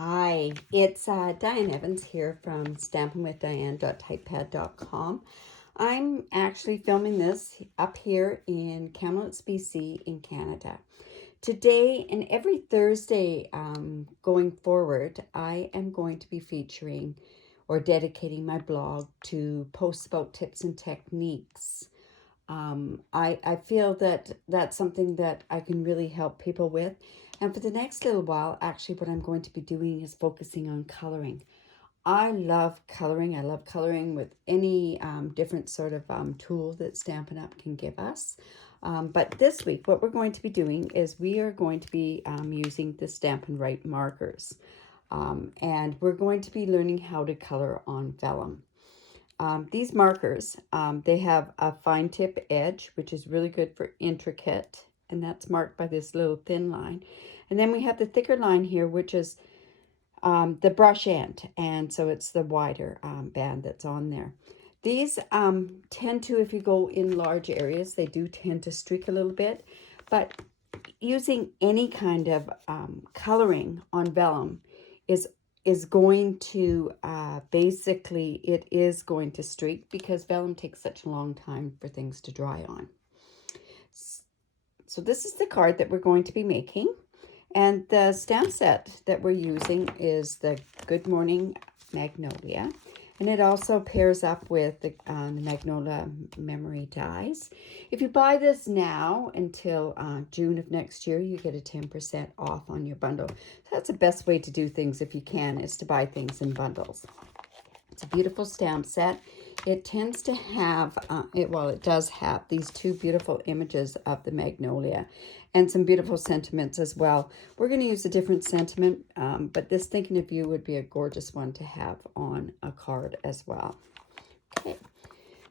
Hi, it's Diane Evans here from stampinwithdiane.typepad.com. I'm actually filming this up here in Kamloops, BC in Canada. Today and every Thursday going forward, I am going to be featuring or dedicating my blog to posts about tips and techniques. I feel that that's something that I can really help people with. And for the next little while, actually what I'm going to be doing is focusing on coloring. I love coloring. I love coloring with any different sort of tool that Stampin' Up! Can give us. But this week, what we're going to be doing is we are going to be using the Stampin' Write markers. And we're going to be learning how to color on vellum. These markers, they have a fine tip edge, which is really good for intricate, and that's marked by this little thin line. And then we have the thicker line here, which is the brush end, and so it's the wider band that's on there. These tend to, if you go in large areas, they do tend to streak a little bit, but using any kind of coloring on vellum is going to basically, it is going to streak because vellum takes such a long time for things to dry on. So this is the card that we're going to be making. And the stamp set that we're using is the Good Morning Magnolia. And it also pairs up with the Magnolia memory dies. If you buy this now until June of next year, you get a 10% off on your bundle. So that's the best way to do things if you can, is to buy things in bundles. It's a beautiful stamp set. It tends to have, it does have these two beautiful images of the magnolia and some beautiful sentiments as well. We're going to use a different sentiment, but this Thinking of You would be a gorgeous one to have on a card as well. Okay,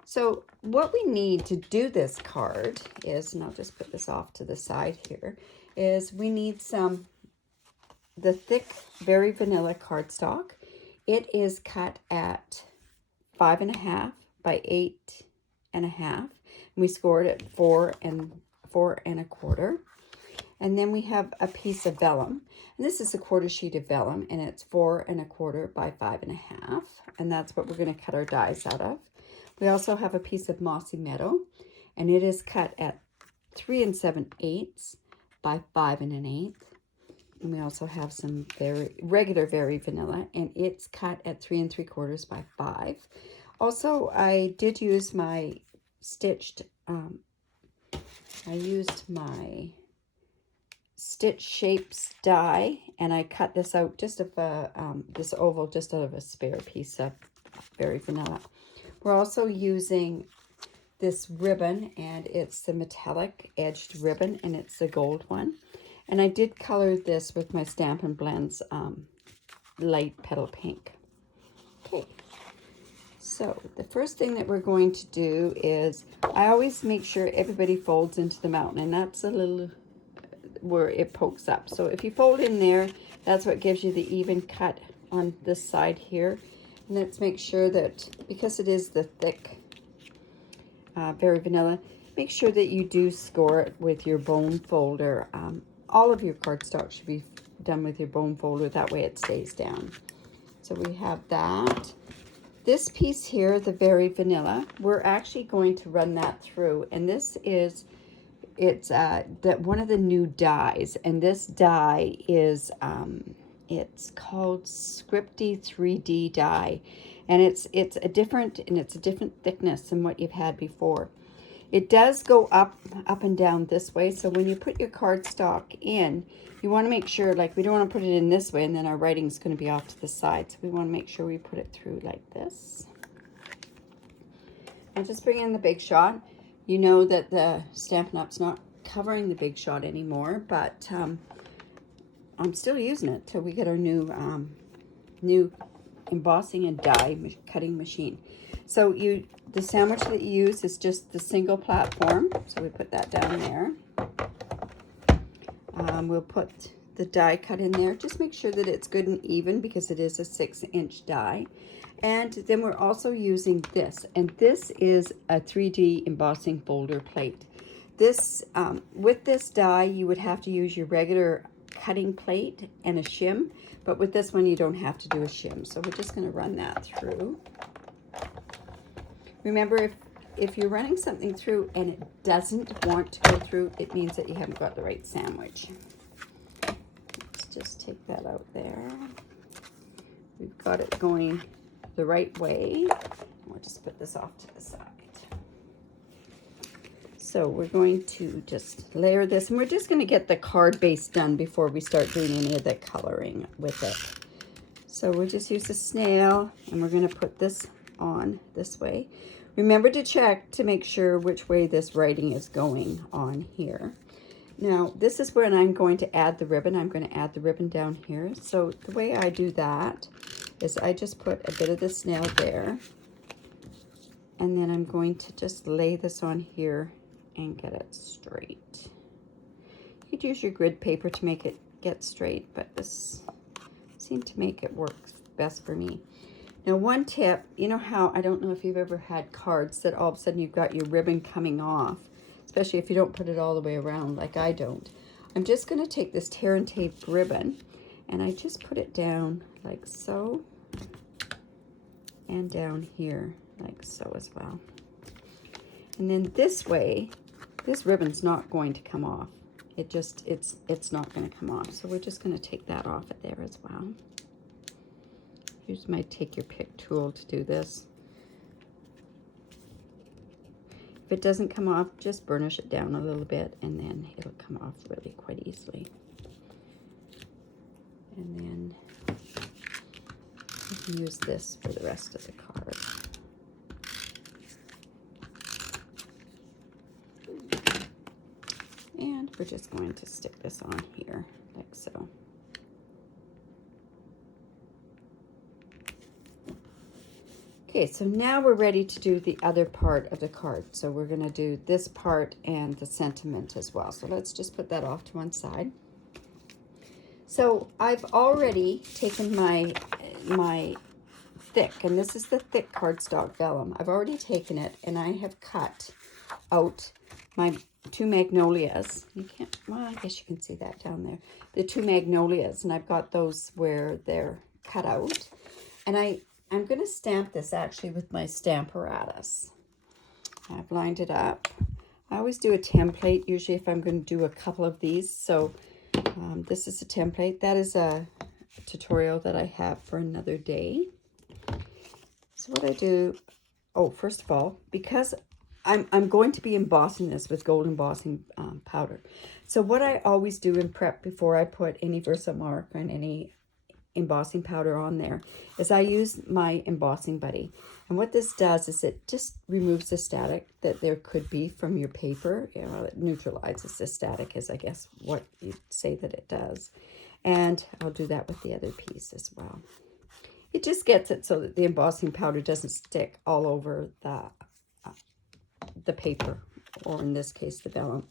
so what we need to do this card is, and I'll just put this off to the side here, is we need the thick, very vanilla cardstock. It is cut at 5.5 by 8.5. We scored at 4 and 4.25. And then we have a piece of vellum. And this is a quarter sheet of vellum, and it's 4.25 by 5.5. And that's what we're going to cut our dies out of. We also have a piece of mossy meadow, and it is cut at 3 7/8 by 5 1/8. And we also have some regular very vanilla, and it's cut at 3 3/4 by 5. Also, I did use my stitched, I used my Stitch Shapes die, and I cut this out just of this oval just out of a spare piece of very vanilla. We're also using this ribbon, and it's the metallic edged ribbon, and it's the gold one. And I did color this with my Stampin' Blends light petal pink. Okay, so the first thing that we're going to do is, I always make sure everybody folds into the mountain, and that's a little where it pokes up. So if you fold in there, that's what gives you the even cut on this side here. And let's make sure that, because it is the thick, very vanilla, make sure that you do score it with your bone folder. All of your cardstock should be done with your bone folder, that way it stays down. So we have that. This piece here, the very vanilla, we're actually going to run that through, and this is, it's one of the new dies, and this die is, it's called Scripty 3D die, and it's a different thickness than what you've had before. It does go up and down this way, so when you put your cardstock in, you want to make sure, like, we don't want to put it in this way and then our writing is going to be off to the side, so we want to make sure we put it through like this. I'll just bring in the Big Shot. You know that the Stampin' Up's not covering the Big Shot anymore, but I'm still using it till we get our new embossing and die cutting machine. So the sandwich that you use is just the single platform, so we put that down there. We'll put the die cut in there. Just make sure that it's good and even, because it is a 6-inch die. And then we're also using this, and this is a 3D embossing folder plate. This with this die, you would have to use your regular cutting plate and a shim, but with this one you don't have to do a shim. So we're just going to run that through. Remember, if you're running something through and it doesn't want to go through, it means that you haven't got the right sandwich. Let's just take that out there. We've got it going the right way. We'll just put this off to the side. So we're going to just layer this, and we're just going to get the card base done before we start doing any of the coloring with it. So we'll just use the snail, and we're going to put this on this way. Remember to check to make sure which way this writing is going on here. Now, this is when I'm going to add the ribbon. I'm going to add the ribbon down here. So the way I do that is I just put a bit of the snail there, and then I'm going to just lay this on here and get it straight. You could use your grid paper to make it get straight, but this seemed to make it work best for me. Now, one tip, you know how, I don't know if you've ever had cards that all of a sudden you've got your ribbon coming off, especially if you don't put it all the way around like I don't. I'm just going to take this tear and tape ribbon, and I just put it down like so, and down here like so as well. And then this way, this ribbon's not going to come off. It's not going to come off. So we're just going to take that off of there as well. Here's my take your pick tool to do this. If it doesn't come off, just burnish it down a little bit, and then it'll come off really quite easily. And then you can use this for the rest of the card. And we're just going to stick this on here like so. Okay, so now we're ready to do the other part of the card. So we're going to do this part and the sentiment as well. So let's just put that off to one side. So I've already taken my thick, and this is the thick cardstock vellum. I've already taken it, and I have cut out my 2 magnolias. You can't, well, I guess you can see that down there. The 2 magnolias, and I've got those where they're cut out. And I'm going to stamp this actually with my Stamparatus. I've lined it up. I always do a template, usually if I'm going to do a couple of these. So this is a template. That is a tutorial that I have for another day. So what I do, oh, first of all, because I'm going to be embossing this with gold embossing powder. So what I always do in prep before I put any Versamark and any embossing powder on there is I use my embossing buddy. And what this does is it just removes the static that there could be from your paper. You know, it neutralizes the static is, I guess, what you'd say that it does. And I'll do that with the other piece as well. It just gets it so that the embossing powder doesn't stick all over the paper, or in this case the vellum.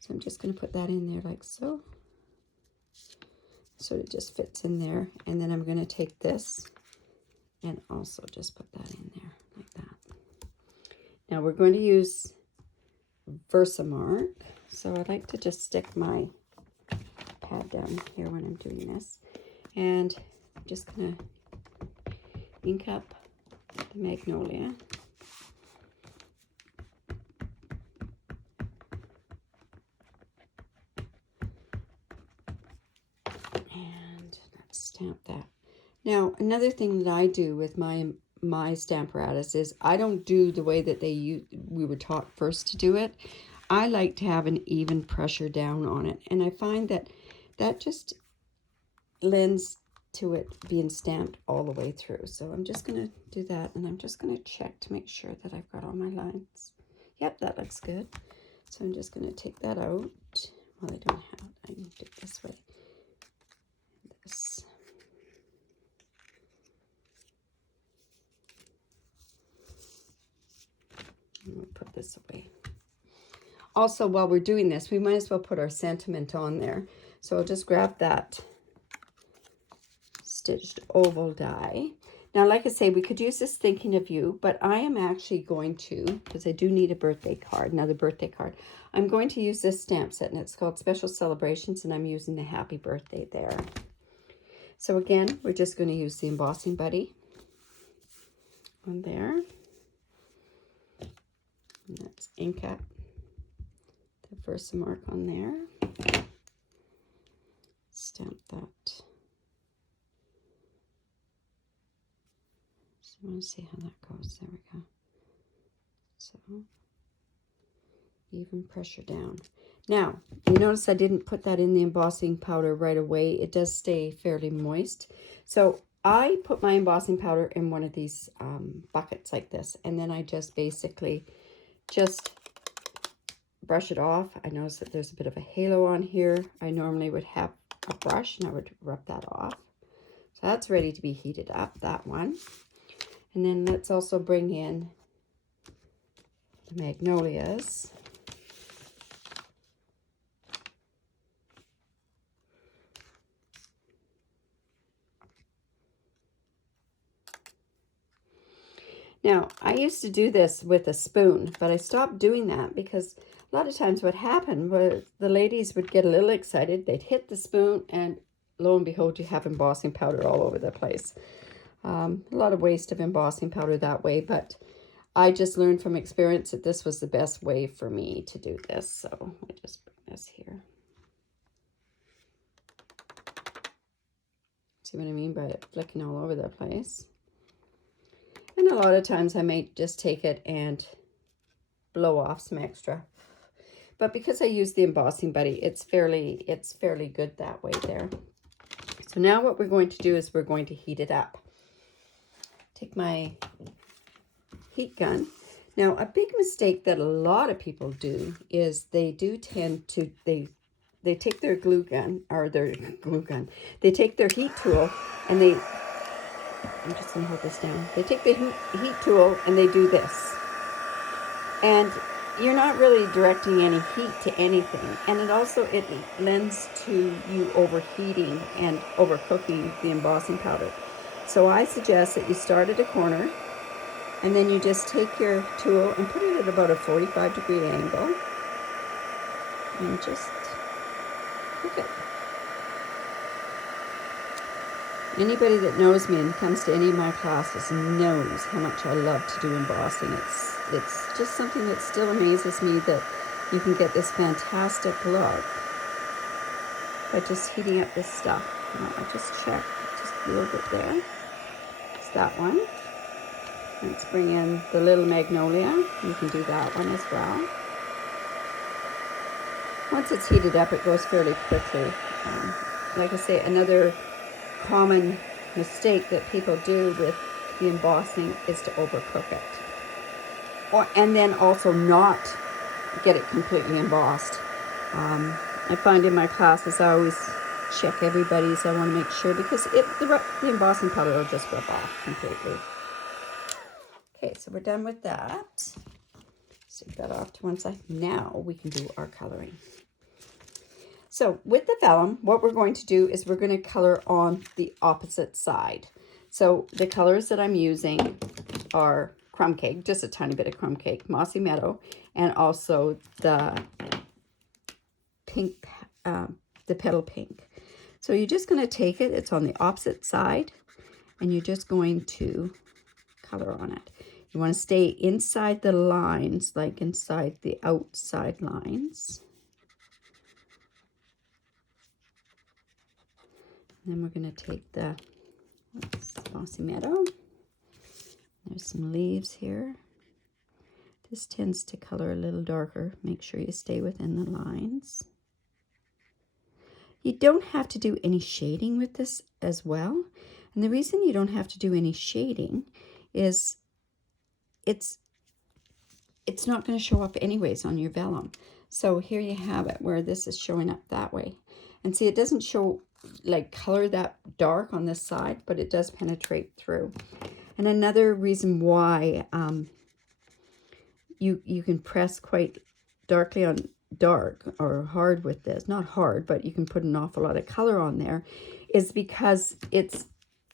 So I'm just going to put that in there like so. So it just fits in there. And then I'm going to take this and also just put that in there like that. Now we're going to use Versamark. So I like to just stick my pad down here when I'm doing this. And I'm just going to ink up the Magnolia. Stamp that. Now, another thing that I do with my Stamparatus is I don't do the way that we were taught first to do it. I like to have an even pressure down on it, and I find that that just lends to it being stamped all the way through. So I'm just going to do that, and I'm just going to check to make sure that I've got all my lines. Yep, that looks good. So I'm just going to take that out. Well, I don't have it. I moved it this way. This. We'll put this away. Also, while we're doing this, we might as well put our sentiment on there. So I'll just grab that stitched oval die. Now, like I say, we could use this Thinking of You, but I am actually going to, because I do need a birthday card, another birthday card. I'm going to use this stamp set, and it's called Special Celebrations, and I'm using the Happy Birthday there. So again, we're just going to use the Embossing Buddy on there. And let's ink up the first mark on there. Stamp that. So I want to see how that goes. There we go. So even pressure down. Now, you notice I didn't put that in the embossing powder right away. It does stay fairly moist. So I put my embossing powder in one of these buckets like this, and then I just basically just brush it off. I notice that there's a bit of a halo on here. I normally would have a brush and I would rub that off. So that's ready to be heated up, that one. And then let's also bring in the magnolias. Now, I used to do this with a spoon, but I stopped doing that because a lot of times what happened was the ladies would get a little excited, they'd hit the spoon, and lo and behold, you have embossing powder all over the place. A lot of waste of embossing powder that way, but I just learned from experience that this was the best way for me to do this. So I just bring this here. See what I mean by it flicking all over the place? And a lot of times I may just take it and blow off some extra. But because I use the Embossing Buddy, it's fairly good that way there. So now what we're going to do is we're going to heat it up. Take my heat gun. Now, a big mistake that a lot of people do is they do tend to, they take their glue gun, or their glue gun, they take their heat tool and they, I'm just going to hold this down. They take the heat tool and they do this. And you're not really directing any heat to anything. And it lends to you overheating and overcooking the embossing powder. So I suggest that you start at a corner and then you just take your tool and put it at about a 45-degree angle and just cook it. Anybody that knows me and comes to any of my classes knows how much I love to do embossing. It's just something that still amazes me that you can get this fantastic look by just heating up this stuff. Now, I just check just a little bit there. It's that one. Let's bring in the little magnolia. You can do that one as well. Once it's heated up, it goes fairly quickly. Like I say, another common mistake that people do with the embossing is to overcook it. And then also not get it completely embossed. I find in my classes I always check everybody's. I want to make sure because the embossing powder will just rub off completely. Okay, so we're done with that. Stick that off to one side. Now we can do our coloring. So with the vellum, what we're going to do is we're going to color on the opposite side. So the colors that I'm using are crumb cake, just a tiny bit of crumb cake, mossy meadow, and also the pink, the petal pink. So you're just going to take it, it's on the opposite side, and you're just going to color on it. You want to stay inside the lines, like inside the outside lines. And then we're going to take the mossy meadow. There's some leaves here. This tends to color a little darker. Make sure you stay within the lines. You don't have to do any shading with this as well. And the reason you don't have to do any shading is it's not going to show up anyways on your vellum. So here you have it where this is showing up that way. And see, it doesn't show like color that dark on this side, but it does penetrate through. And another reason why you can press quite darkly on dark or hard with this, not hard, but you can put an awful lot of color on there, is because it's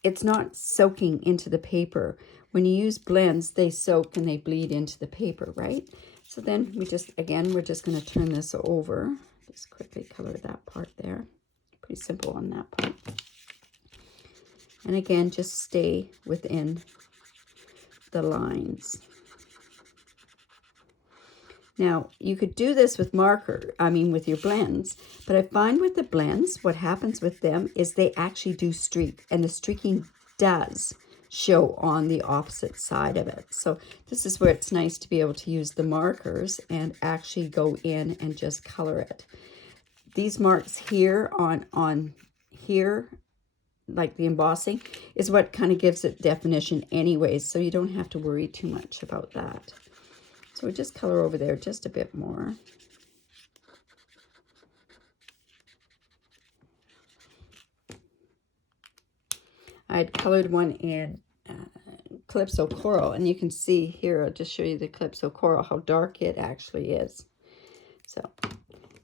it's not soaking into the paper. When you use blends, they soak and they bleed into the paper, right? So then we just, again, we're just going to turn this over. Just quickly color that part there. Pretty simple on that part. And again, just stay within the lines. Now, you could do this with with your blends, but I find with the blends, what happens with them is they actually do streak, and the streaking does show on the opposite side of it. So this is where it's nice to be able to use the markers and actually go in and just color it. These marks here on here, like the embossing, is what kind of gives it definition anyways, so you don't have to worry too much about that. So we just color over there just a bit more. I had colored one in Calypso Coral, and you can see here, I'll just show you the Calypso Coral, how dark it actually is. So,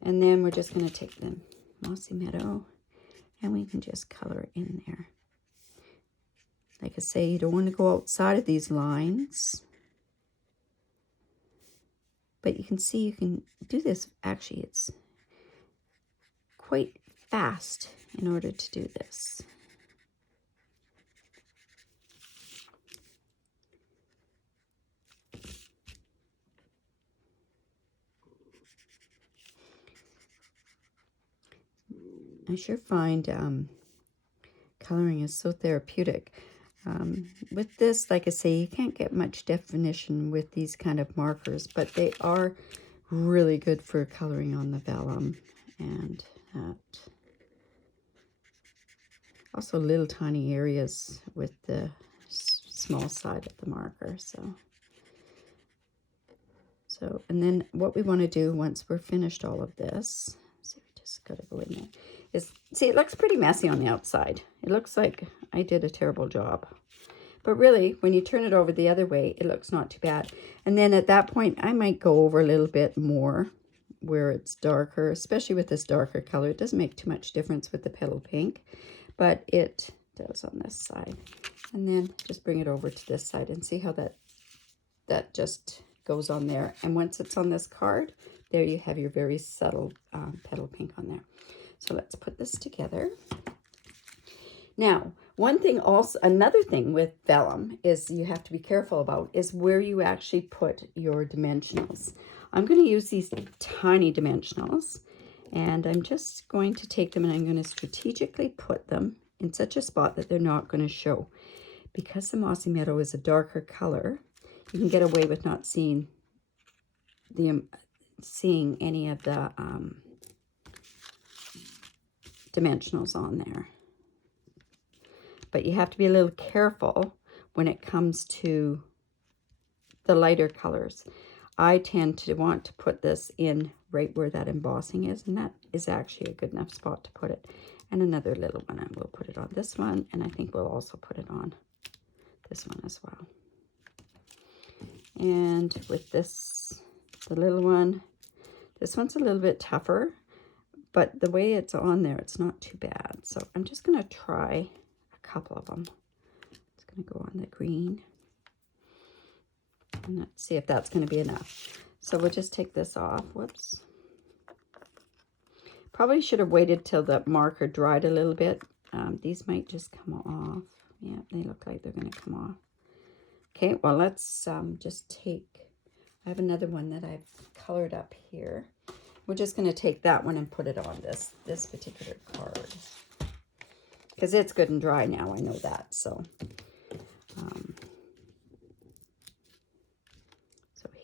and then we're just going to take the Mossy Meadow, and we can just color it in there. Like I say, you don't want to go outside of these lines. But you can see you can do this. Actually, it's quite fast in order to do this. I sure find coloring is so therapeutic. With this, like I say, you can't get much definition with these kind of markers, but they are really good for coloring on the vellum. And also little tiny areas with the small side of the marker. So, and then what we want to do once we're finished all of this, so we just got to go in there, is, see, it looks pretty messy on the outside. It looks like I did a terrible job. But really, when you turn it over the other way, it looks not too bad. And then at that point, I might go over a little bit more where it's darker, especially with this darker color. It doesn't make too much difference with the petal pink, but it does on this side. And then just bring it over to this side and see how that just goes on there. And once it's on this card, there you have your very subtle petal pink on there. So let's put this together. Now, another thing with vellum is you have to be careful about is where you actually put your dimensionals. I'm going to use these tiny dimensionals, and I'm just going to take them and I'm going to strategically put them in such a spot that they're not going to show. Because the Mossy Meadow is a darker color, you can get away with not seeing any of the dimensionals on there. But you have to be a little careful when it comes to the lighter colors. I tend to want to put this in right where that embossing is, and that is actually a good enough spot to put it. And another little one, I will put it on this one, and I think we'll also put it on this one as well. And with this, the little one, this one's a little bit tougher, but the way it's on there, it's not too bad. So I'm just going to try a couple of them. It's going to go on the green. And let's see if that's going to be enough. So we'll just take this off. Whoops. Probably should have waited till the marker dried a little bit. These might just come off. Yeah, they look like they're going to come off. Okay, well, let's just take, I have another one that I've colored up here. We're just going to take that one and put it on this particular card. Because it's good and dry now, I know that. So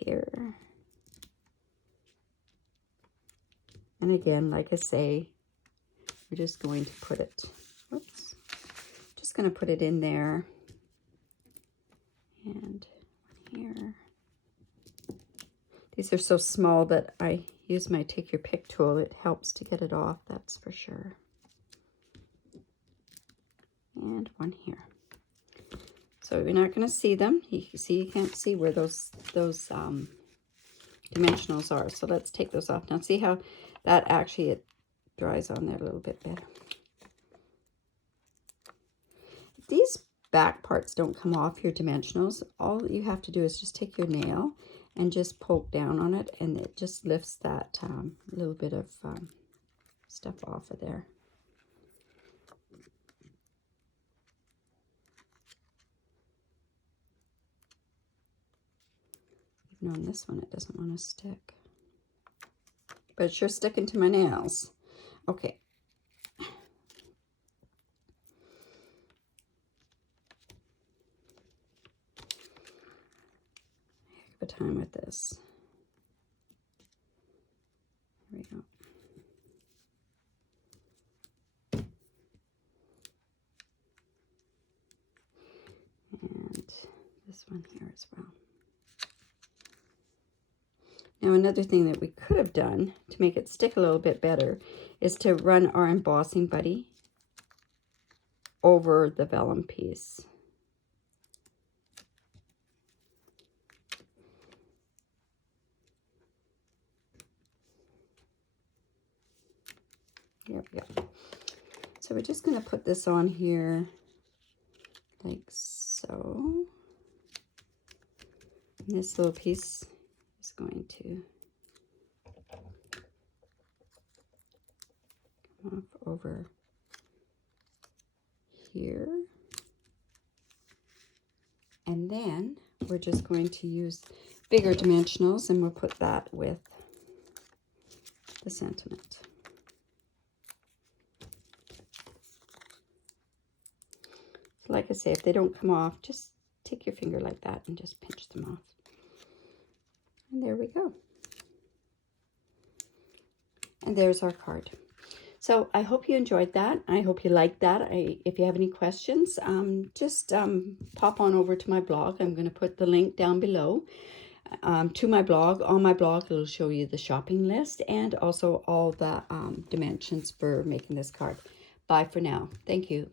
here. And again, like I say, we're just going to put it, whoops, just going to put it in there. And here. These are so small that I use my Take Your Pick tool. It helps to get it off, that's for sure. And one here. So you're not going to see them. You can't see where those dimensionals are. So let's take those off. Now see how that actually it dries on there a little bit better. these back parts don't come off your dimensionals, all you have to do is just take your nail and just poke down on it, and it just lifts that little bit of stuff off of there. Even on this one, it doesn't want to stick. But it's sure sticking to my nails. Okay. Heck of a time with this. Here we go. And this one here as well. Now, another thing that we could have done to make it stick a little bit better is to run our embossing buddy over the vellum piece. There we go. So we're just going to put this on here like so. And this little piece is going to come off over here. And then we're just going to use bigger dimensionals, and we'll put that with the sentiment. So like I say, if they don't come off, just take your finger like that and just pinch them off. And there we go. And there's our card. So I hope you enjoyed that. I hope you liked that. If you have any questions, just pop on over to my blog. I'm going to put the link down below to my blog. On my blog, it'll show you the shopping list and also all the dimensions for making this card. Bye for now. Thank you.